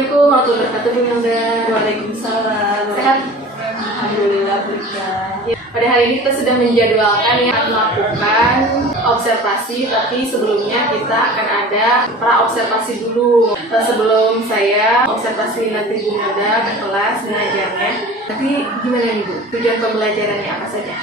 Assalamualaikum warahmatullahi wabarakatuh, Bu Milda. Waalaikumsalam. Sehat? Alhamdulillah berkah. Pada hari ini kita sudah menjadwalkan melakukan observasi, tapi sebelumnya kita akan ada pra-observasi dulu. Sebelum saya observasi nanti Bu Milda ke kelas mengajarnya. Tapi gimana nih Bu? Tujuan pembelajarannya apa saja?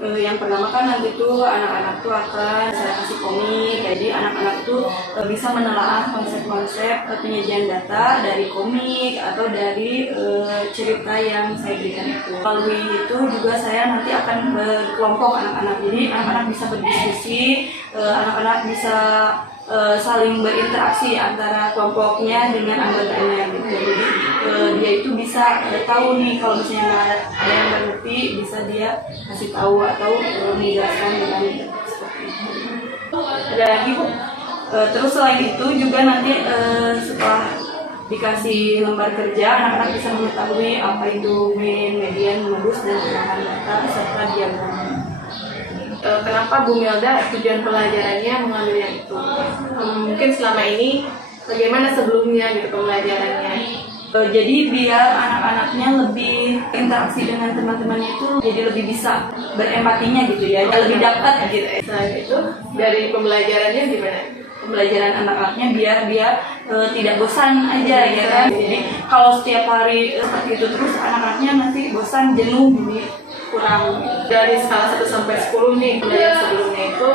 Yang pertama kan nanti tuh anak-anak tuh akan saya kasih komik, jadi anak-anak tuh bisa menelaah konsep-konsep penyajian data dari komik atau dari cerita yang saya berikan itu. Melalui itu juga saya nanti akan berkelompok anak-anak, jadi anak-anak bisa berdiskusi, anak-anak bisa saling berinteraksi antara kelompoknya dengan anggotanya gitu. Jadi dia itu bisa tahu nih kalau misalnya ada yang nggak ngerti bisa dia kasih tahu atau menjelaskan dengan seperti itu. Ada lagi Bu. Terus selain itu juga nanti setelah dikasih lembar kerja, anak-anak bisa mengetahui apa itu min, median, modus, dan pengolahan data serta diagram. Kenapa Bu Milda tujuan pelajarannya mengambil yang itu? Mungkin selama ini bagaimana sebelumnya gitu pembelajarannya? Jadi biar anak-anaknya lebih interaksi dengan teman-temannya itu jadi lebih bisa berempatinya gitu ya, lebih dapat gitu. Selain itu dari pembelajarannya gimana? Pembelajaran anak-anaknya biar dia tidak bosan aja ya kan. Jadi kalau setiap hari seperti itu terus anak-anaknya nanti bosan, jenuh, jadi kurang. Dari skala 1 sampai 10 nih, pembelajaran sebelumnya itu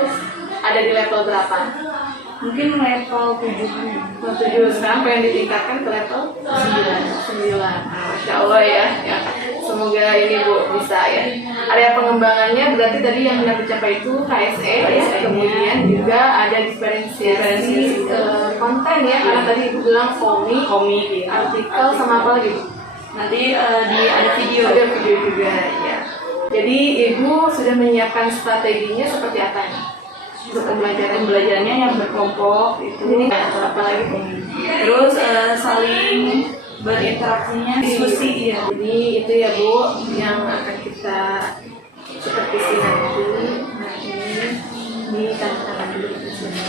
ada di level berapa? Mungkin level 7. 7, sekarang pengen ditingkatkan ke level 9. Masya Allah ya. Semoga ini Bu bisa ya. Area pengembangannya berarti tadi yang hendak dicapai itu KSE ya, kemudian juga ada diferensiasi konten ya, karena tadi Ibu bilang komik ya. artikel sama apa lagi Bu? Nanti ada video. Ada video juga ya. Jadi Ibu sudah menyiapkan strateginya seperti apa nih? Untuk pembelajarannya yang berkelompok itu. Jadi apa lagi Bu? Terus saling berinteraksinya, diskusi ya. Jadi itu ya Bu yang akan kita supervisi nanti. Nah ini tanda tangan dulu di sini.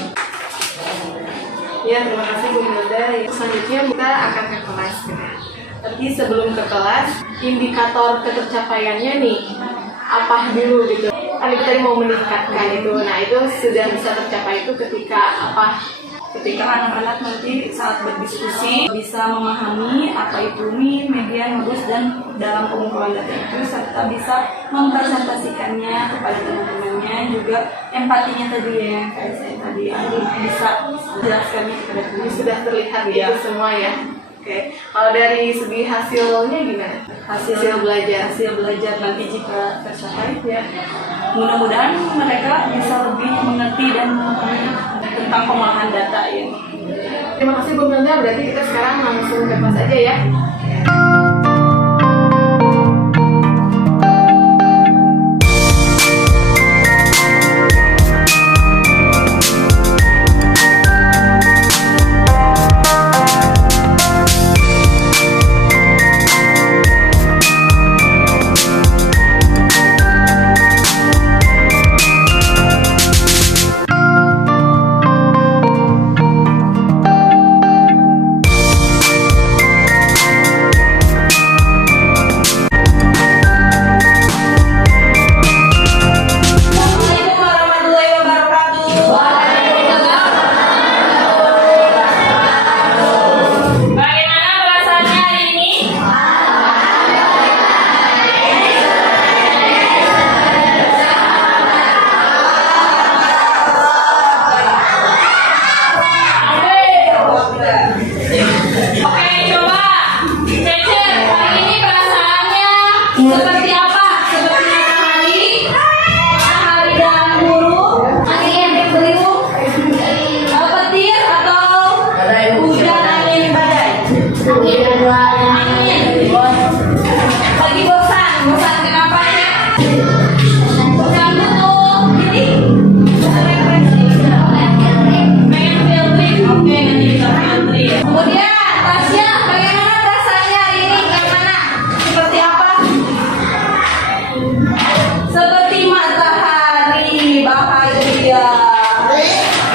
Ya, terima kasih Bu Milda. Selanjutnya kita akan ke kelas. Tapi sebelum ke kelas, indikator ketercapaiannya nih apa dulu gitu? Kan kita tadi mau meningkatkan itu. Nah itu sudah bisa tercapai itu ketika apa? Ketika anak-anak nanti saat berdiskusi bisa memahami apa itu min, median, modus, dan dalam pengumpulan data itu, serta bisa mempresentasikannya kepada teman-temannya, juga empatinya tadi ya, kayak saya tadi bisa jelaskannya kepada teman. Sudah terlihat ya. Itu semua ya. Oke, kalau dari segi hasilnya gimana? Hasil belajar nanti jika tercapai ya, mudah-mudahan mereka bisa lebih mengerti dan memahami tentang pengolahan data ya. Terima kasih Bu Milda, berarti kita sekarang langsung ke kelas aja ya.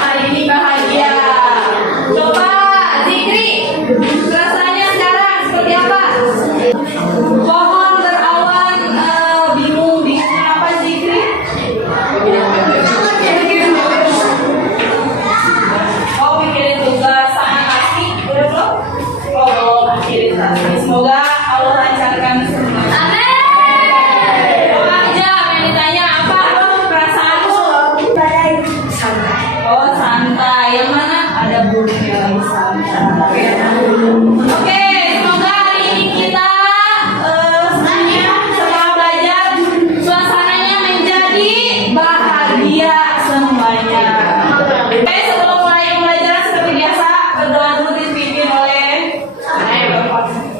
Hari ini bahagia. Coba Zikri, rasanya Semoga Allah lancarkan semuanya. Apa aja yang ditanya apa? Perasaanmu? Oh, santai. Yang mana? Ada burungnya lagi santai. Oke, semoga hari ini kita semuanya setelah belajar suasananya menjadi bahagia semuanya. Oke, sebelum mulai pembelajaran seperti biasa, berdoa dulu dipimpin oleh Bapak.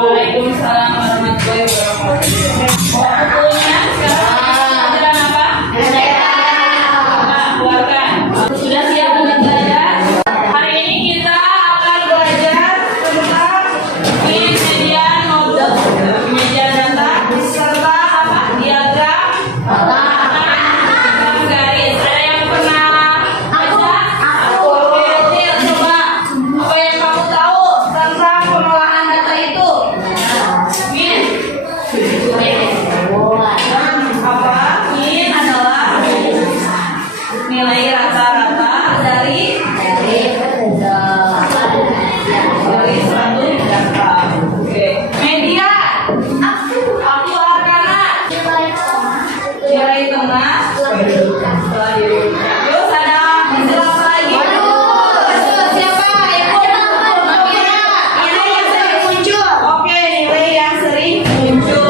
Waalaikumsalam warahmatullahi wabarakatuh. Waktunya sekarang pelajaran apa? Nah, keluarkan. Sudah siap untuk belajar? Hari ini kita akan belajar tentang media notebook, media data, serta apa? Diagram garis. Ada yang pernah baca? Oke, Cil, coba. Apa yang kamu tahu tentang pengolahan data itu? Min. Apa? Min adalah nilai rata-rata dari suatu data. Oke. Media. Aku arkana. Nilai tengah. Terus ada istilah apa lagi? Siapa? Nilai yang sering muncul. Oke, nilai yang sering muncul.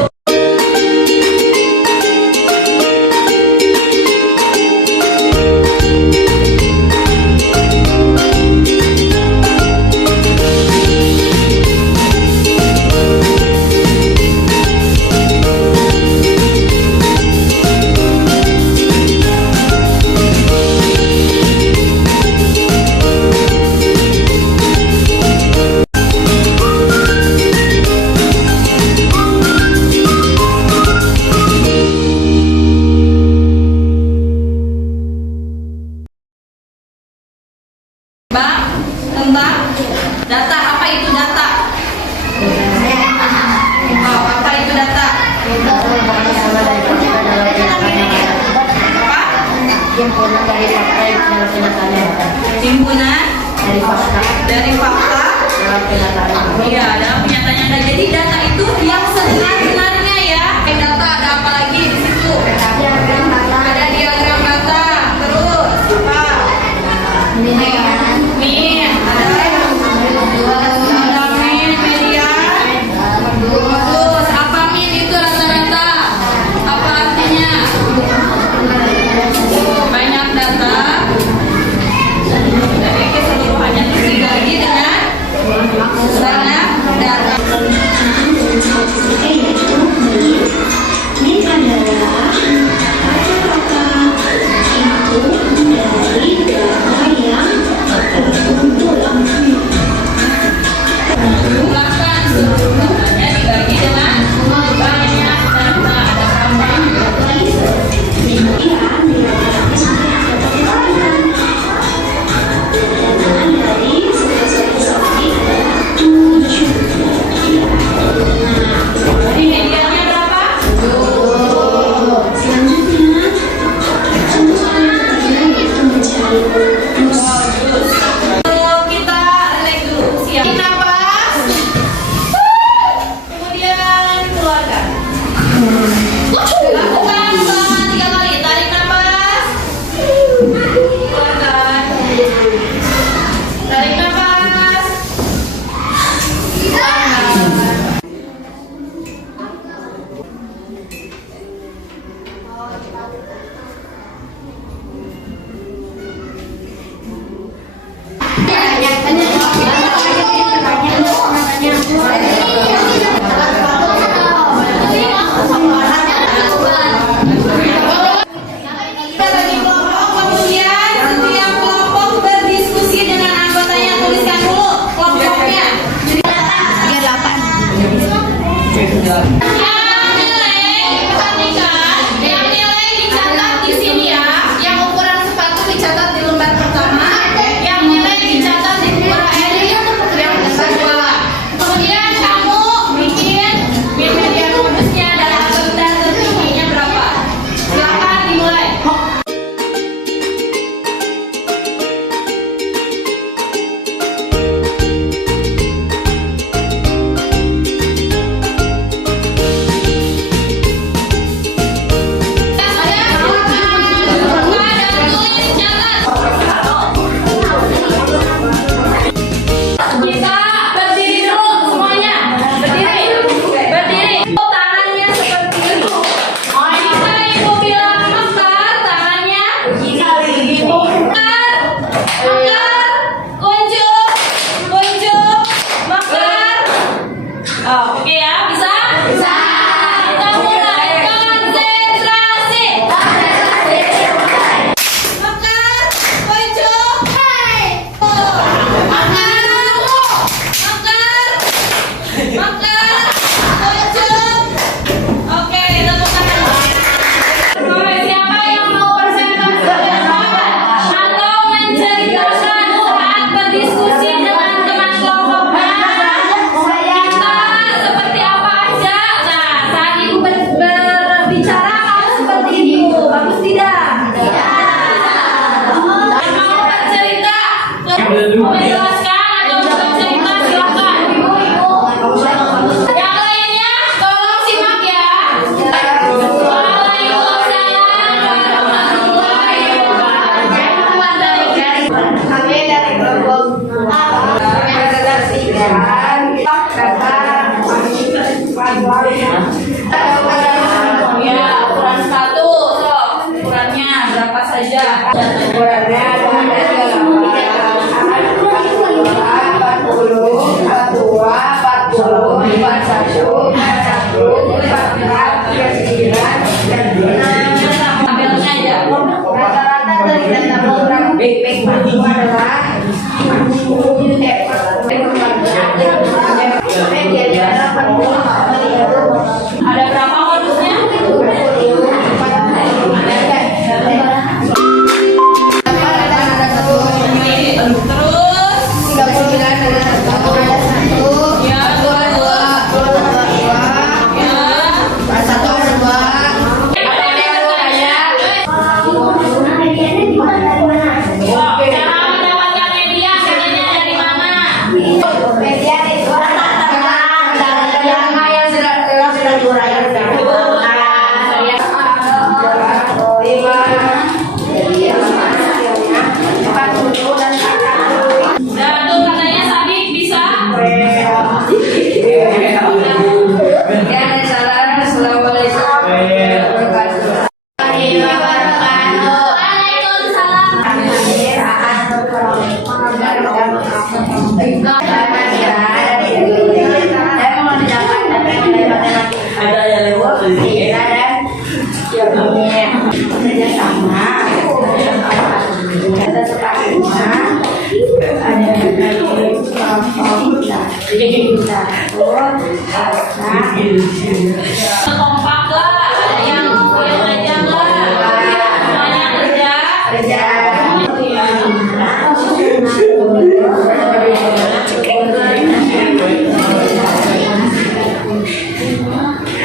Bang, tentang data. Apa itu data? Oh, apa itu data? Apa? Himpunan dari fakta dalam kenyataannya. Timbunan Dari fakta dari fakta. dalam kenyataannya. Iya, dalam kenyataannya ada. Jadi data itu yang sebenarnya ya. Data ada apa lagi di situ? Ada diagram data. Terus apa? Min. Ada min, median. Terus apa min itu rata-rata? Apa artinya? Banyak data dari keseluruhannya itu dibagi dengan banyak data. yang nilai dicatat di sini ya. Yang ukuran sepatu dicatat di lembar pertama, yang nilai dicatat di lembar yang kedua. Kemudian kamu bikin median modusnya dan tertingginya berapa. Silakan dimulai. Kita berdiri dulu semuanya. Berdiri. Tangannya seperti itu. Jika ibu bilang mekar, tangannya mekar, kuncup, mekar. Oke ya, bisa? Bisa. Kita mulai konsentrasi. Mekar, kuncup, Mekar, kuncup. Oke, tepuk tangan. Oke, siapa yang mau presentasi atau menceritakan saat berdiskusi dengan teman kelompoknya? Kita seperti apa aja? Nah, saat ibu berbicara kamu seperti itu, bagus tidak? Yang mau bercerita, menjelaskan atau bercerita silakan. Yang lainnya tolong simak ya. Waalaikumsalam warahmatullahi wabarakatuh. Kami dari kelompok Ya, ukuran sepatu, ukurannya berapa saja? ukurannya ada 40, 42, 41, 42, 44, 45, 46, 49, 50. Tabelnya ya. Rata-rata dari data program BPK itu adalah Ada berapa modusnya? Terus ya, cara mendapatkan media katanya dari mana? Dan tuh katanya Sabik bisa. Waalaikumsalam. Ada yang lewat kerjasama kita sepakat ada Kompak gak? Ada yang goyang aja gak? Semuanya kerja.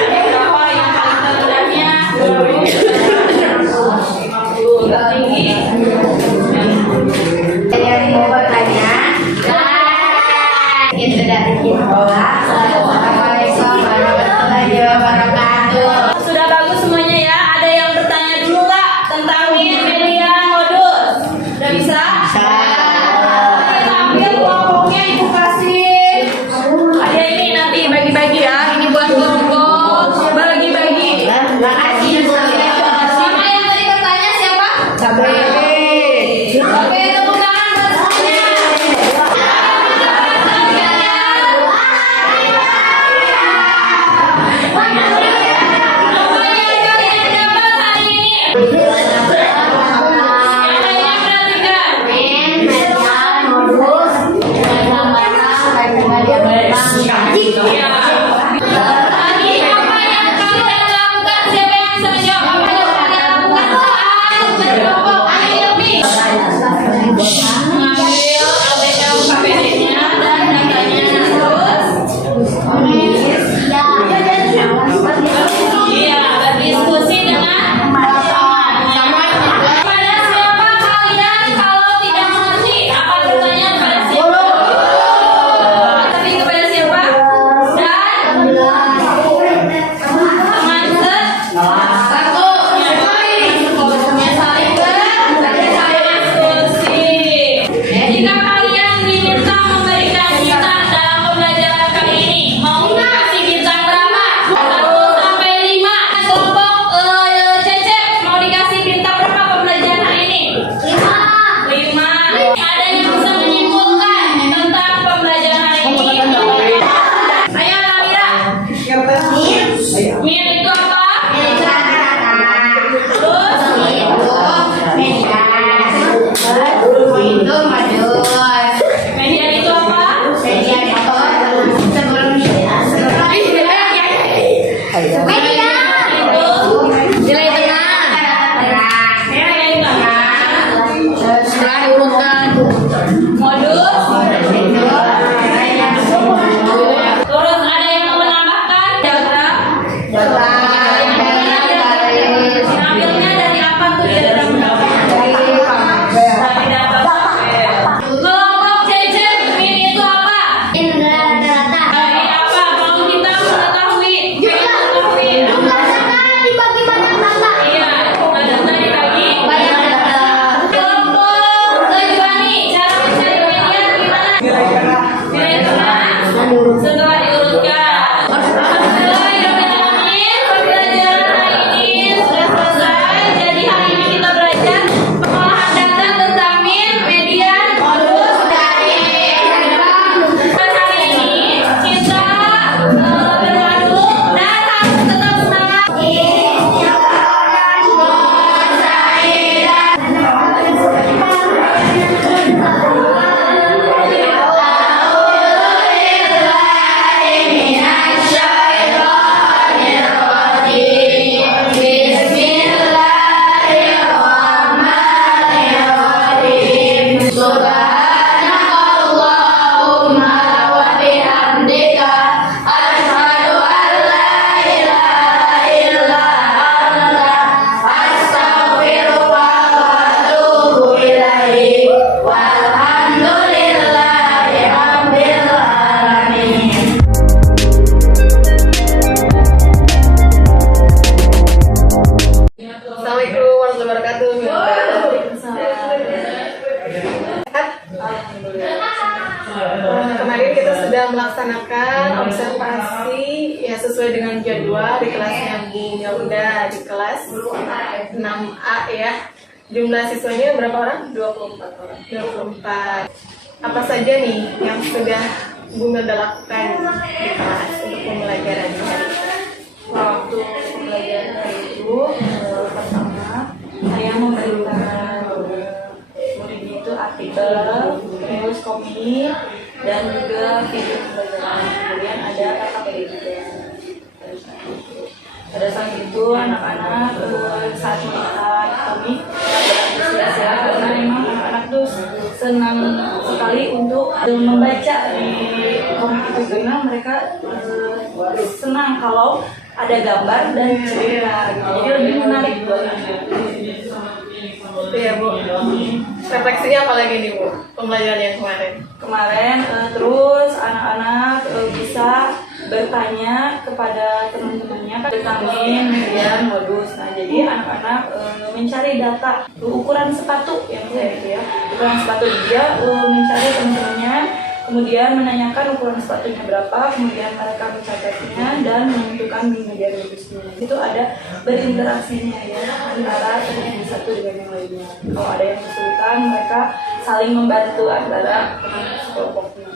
Berapa yang paling terendahnya? 50. Tertinggi? Yang mau bertanya itu dari kita. Assalamualaikum warahmatullahi wabarakatuh. Media. Nilai tengah. Setelah diurutkan modus. Terus ada yang mau menambahkan? Diagram. Ambilnya dari apa tuh diagram? Dari data. Kelompok CC ini itu apa? Indra rata. Dari apa? Kalau kita mengetahui, Dibagi banyak data. iya, data dibagi. Banyak data. Kelompok Kejuani, cara mencari median gimana? Nilai tengah. Setelah diurutkan. Alhamdulillahirrahmanirrahim, pembelajaran hari ini sudah selesai. Jadi hari ini kita belajar pengolahan data tentang min, median, modus, dari hari ini kita beradu dan harus tetap semangat. Assalamualaikum warahmatullahi wabarakatuh. Kemarin kita sudah melaksanakan observasi ya sesuai dengan jadwal di kelasnya Bu Yauda di kelas 6A ya. Jumlah siswanya berapa orang? 24 orang. 24. Apa saja nih yang sudah Bu Yauda lakukan di kelas untuk pembelajaran hari ini? Waktu pembelajaran hari itu pertama saya memberikan murid itu artikel, terus komik, dan juga video pembelajaran. Kemudian ada KKP juga. Pada saat itu anak-anak saat melihat komik berantusias karena memang anak-anak tuh senang sekali untuk membaca di komik itu karena mereka senang kalau ada gambar dan cerita gitu. Jadi lebih menarik buat anak. Iya Bu. Refleksinya apa lagi nih Bu? Pembelajaran yang kemarin. Kemarin terus anak-anak bisa bertanya kepada teman-temannya tentang min, median, modus. Nah jadi anak-anak mencari data ukuran sepatu yang saya itu ya, ukuran sepatu dia mencari teman-temannya, kemudian menanyakan ukuran sepatunya berapa, kemudian mereka mencatatnya dan menentukan min, median, modusnya. Itu ada berinteraksinya ya antara teman satu dengan yang lainnya. Kalau ada yang kesulitan mereka saling membantu antara teman kelompoknya.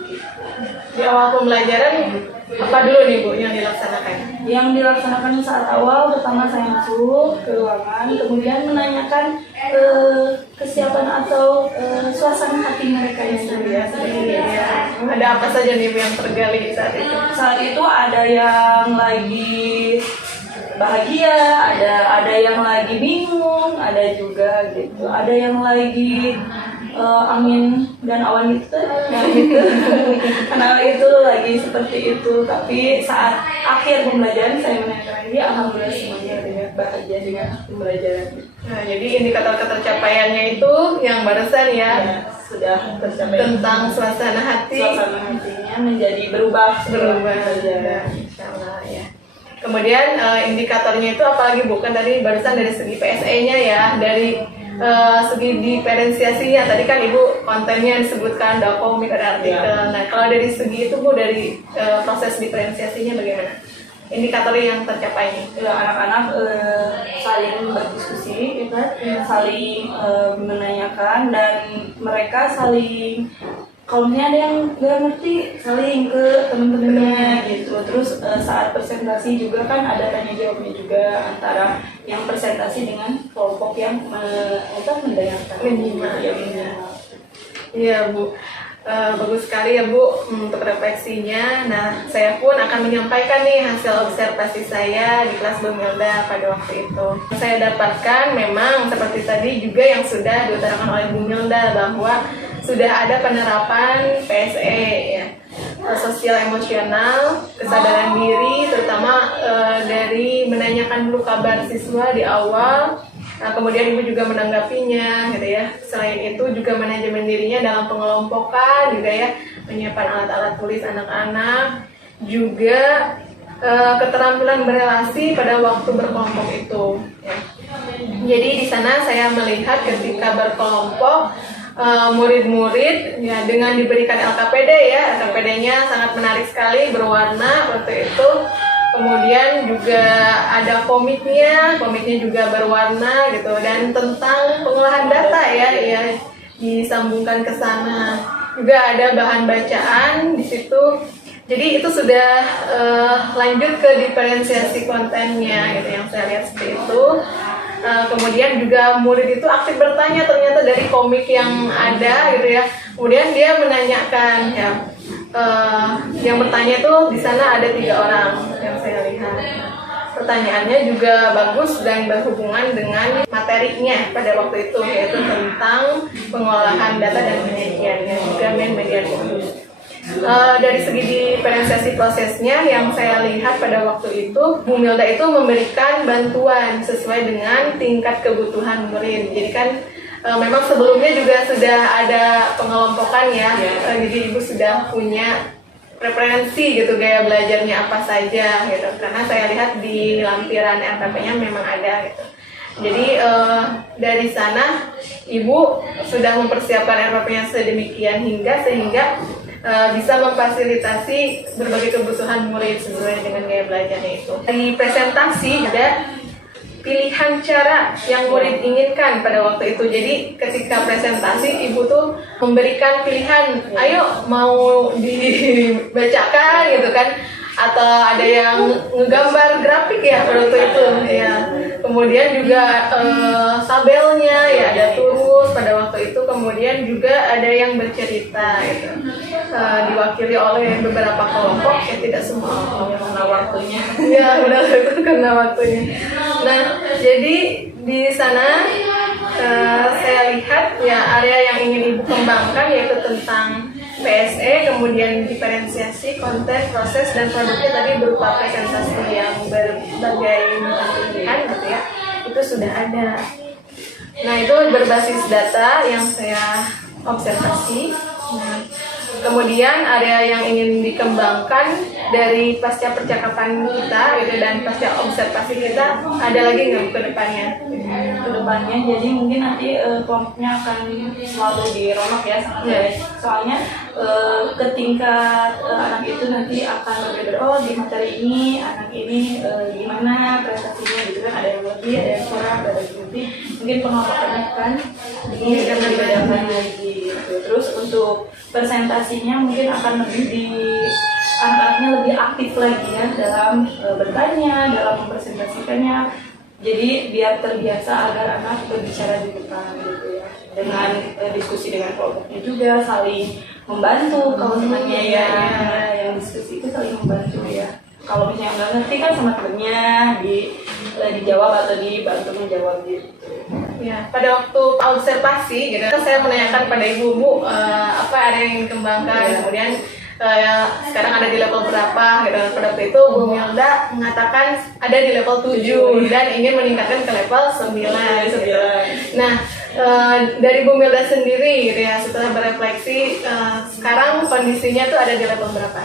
Di awal pembelajaran apa dulu nih Bu yang dilaksanakan? Yang dilaksanakan saat awal pertama saya masuk ke ruangan, kemudian menanyakan kesiapan atau suasana hati mereka yang biasa. Ada apa saja nih Bu yang tergali saat itu? Saat itu ada yang lagi bahagia, ada yang lagi bingung, ada juga gitu, ada yang lagi angin dan awan gitu, ya gitu. Karena itu lagi seperti itu. Tapi saat akhir pembelajaran saya menanyakan dia, alhamdulillah semuanya dengan bahagia dengan pembelajaran. Nah, jadi indikator tercapaiannya itu yang barusan ya, Sudah tercapai. tentang suasana hati Suasana hatinya menjadi berubah ya, insya Allah ya. Kemudian indikatornya itu apalagi bukan tadi barusan dari segi PSE-nya ya, dari segi diferensiasinya tadi kan Ibu kontennya disebutkan ada komik, ada artikel. Nah kalau dari segi itu Bu, dari proses diferensiasinya bagaimana? Indikator yang tercapai Ya, anak-anak saling berdiskusi, gitu, saling menanyakan dan mereka saling, kalau misalnya ada yang nggak ngerti saling ke teman-temannya gitu. Terus saat presentasi juga kan ada tanya jawabnya juga antara yang presentasi dengan kelompok yang mendengarkan. Menyimak. Iya Bu. Bagus sekali ya Bu untuk refleksinya. Nah, saya pun akan menyampaikan nih hasil observasi saya di kelas Bu Milda pada waktu itu. Saya dapatkan memang seperti tadi juga yang sudah diutarakan oleh Bu Milda bahwa sudah ada penerapan PSE ya, sosial emosional, kesadaran diri, terutama dari menanyakan dulu kabar siswa di awal. Nah, kemudian Ibu juga menanggapinya gitu ya. Selain itu juga manajemen dirinya dalam pengelompokan juga ya, menyiapkan alat-alat tulis anak-anak, juga keterampilan berelasi pada waktu berkelompok itu ya. Jadi di sana saya melihat ketika berkelompok murid-murid ya dengan diberikan LKPD ya, LKPD-nya sangat menarik sekali, berwarna waktu itu. Kemudian juga ada komiknya juga berwarna gitu, dan tentang pengolahan data ya disambungkan ke sana. Juga ada bahan bacaan di situ. Jadi itu sudah lanjut ke diferensiasi kontennya gitu yang saya lihat seperti itu. Kemudian juga murid itu aktif bertanya ternyata dari komik yang ada gitu ya. Kemudian dia menanyakan ya. Yang bertanya tuh di sana ada 3 orang yang saya lihat. Pertanyaannya juga bagus dan berhubungan dengan materinya pada waktu itu, yaitu tentang pengolahan data dan penyajiannya, juga media itu. Dari segi diferensiasi prosesnya yang saya lihat pada waktu itu, Bu Milda itu memberikan bantuan sesuai dengan tingkat kebutuhan murid. Jadi kan memang sebelumnya juga sudah ada pengelompokan ya, jadi Ibu sudah punya preferensi gitu gaya belajarnya apa saja gitu, karena saya lihat di lampiran RPP-nya memang ada gitu. Jadi dari sana Ibu sudah mempersiapkan RPP-nya sedemikian sehingga bisa memfasilitasi berbagai kebutuhan murid sesuai dengan gaya belajarnya itu. Di presentasi ada pilihan cara yang murid inginkan pada waktu itu. Jadi ketika presentasi Ibu tuh memberikan pilihan, ayo mau dibacakan gitu kan, atau ada yang ngegambar grafik ya pada waktu itu ya. Kemudian juga tabelnya ya ada terus pada waktu itu. Kemudian juga ada yang bercerita gitu, diwakili oleh beberapa kelompok ya, tidak semua karena waktunya. Ya benar, itu karena waktunya. Nah, jadi di sana saya lihat ya area yang ingin Ibu kembangkan yaitu tentang PSE, kemudian diferensiasi, konten, proses, dan produknya tadi berupa presentasi yang berbagai pilihan gitu ya, itu sudah ada. Nah, itu berbasis data yang saya observasi. Nah, kemudian area yang ingin dikembangkan dari pasca percakapan kita gitu dan pasca observasi kita, ada lagi nggak ke depannya? Kedepannya, jadi mungkin nanti kelompoknya akan selalu dironok ya, soalnya ke tingkat anak itu nanti akan berbeda. Oh, di materi ini anak ini gimana prestasinya gitu kan, ada yang lebih, ada yang kurang, ada yang lebih. Mungkin pengelompokannya kan dibedakan lagi gitu. Terus untuk presentasinya mungkin akan lebih anak-anaknya lebih aktif lagi ya dalam bertanya, dalam mempresentasikannya. Jadi biar terbiasa agar anak berbicara di depan gitu ya, dengan diskusi dengan kelompoknya juga, saling membantu kalau temannya ya yang diskusi itu saling membantu ya. Kalau misalnya nggak ngerti kan sama temennya dijawab atau dibantu menjawab gitu. Ya, pada waktu observasi gitu, saya menanyakan pada Ibu, apa ada yang dikembangkan, kemudian sekarang ada di level berapa gitu. Pada waktu itu Bu Milda mengatakan ada di level 7 dan ingin meningkatkan ke level 9. Nah, dari Bu Milda sendiri gitu ya, setelah berefleksi, sekarang kondisinya tuh ada di level berapa?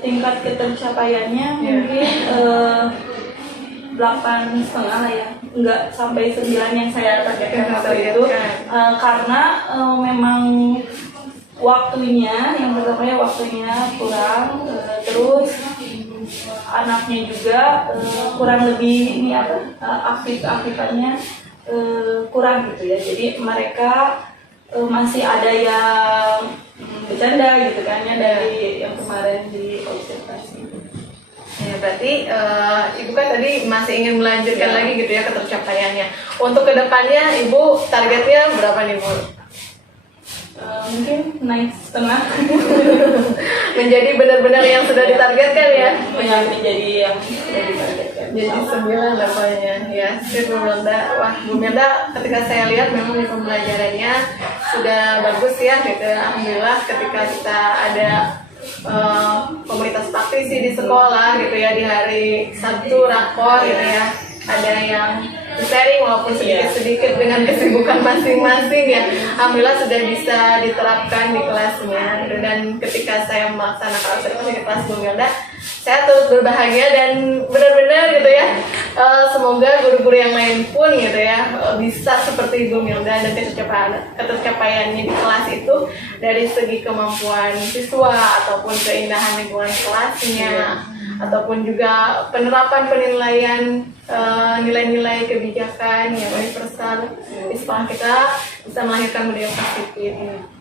Tingkat ketercapaiannya mungkin 8,5 lah ya, nggak sampai 9 yang saya targetkan waktu itu, karena memang waktunya, yang pertamanya waktunya kurang, terus anaknya juga kurang lebih ini aktifannya kurang gitu ya. Jadi mereka masih ada yang bercanda gitu kan ya dari yang kemarin di observasi. Ya, berarti Ibu kan tadi masih ingin melanjutkan lagi gitu ya ketercapaiannya. Untuk kedepannya Ibu targetnya berapa nih Bu? mungkin naik setengah. Menjadi benar-benar yang sudah ditargetkan ya. Menjadi yang sudah ditargetkan. Jadi 9 levelnya ya. Sip Bu Melda. Wah, Bu Melda ketika saya lihat memang di pembelajarannya sudah bagus ya gitu. Alhamdulillah ketika kita ada komunitas praktisi di sekolah gitu ya, di hari Sabtu rakor gitu ya, ada yang sharing walaupun sedikit-sedikit dengan kesibukan masing-masing ya. Alhamdulillah sudah bisa diterapkan di kelasnya gitu. Dan ketika saya melaksanakan observasi di kelas Bu Melda, saya turut berbahagia dan benar-benar gitu ya, semoga guru-guru yang lain pun gitu ya bisa seperti Bu Melda, dan kecapaiannya di kelas itu dari segi kemampuan siswa ataupun keindahan lingkungan kelasnya, ataupun juga penerapan penilaian nilai-nilai kebijakan yang universal di sekolah kita bisa melahirkan budaya positif.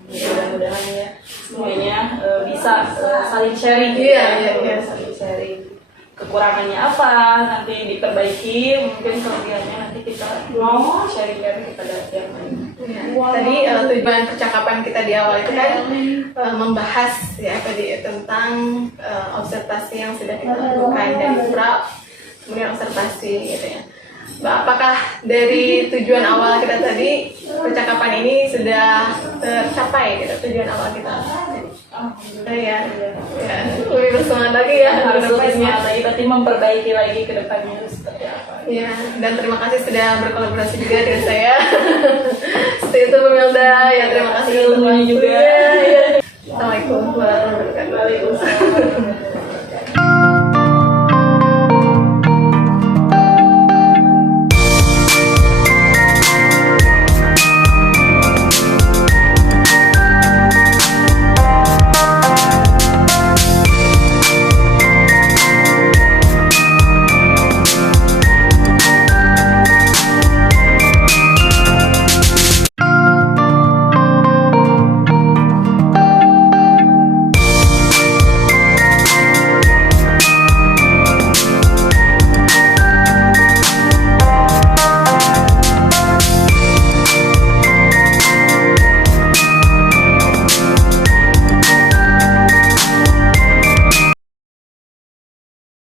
Mudah-mudahan ya semuanya bisa saling sharing. Iya, saling sharing. Kekurangannya apa nanti diperbaiki, mungkin kelebihannya nanti kita mau sharing kepada yang lain. Tadi tujuan percakapan kita di awal itu kan membahas ya tadi tentang observasi yang sudah kita lakukan dari pra, kemudian observasi gitu ya. Mbak, apakah dari tujuan awal kita tadi percakapan ini sudah tercapai gitu, tujuan awal kita? Ya, lebih bersemangat lagi ya Harus lebih kedepannya. semangat lagi, berarti memperbaiki lagi ke depannya seperti apa. Ya, dan terima kasih sudah berkolaborasi juga dengan saya. Seperti itu Bu Melda, ya terima kasih Ilmunya juga. Ya. Assalamualaikum warahmatullahi wabarakatuh. Waalaikumsalam.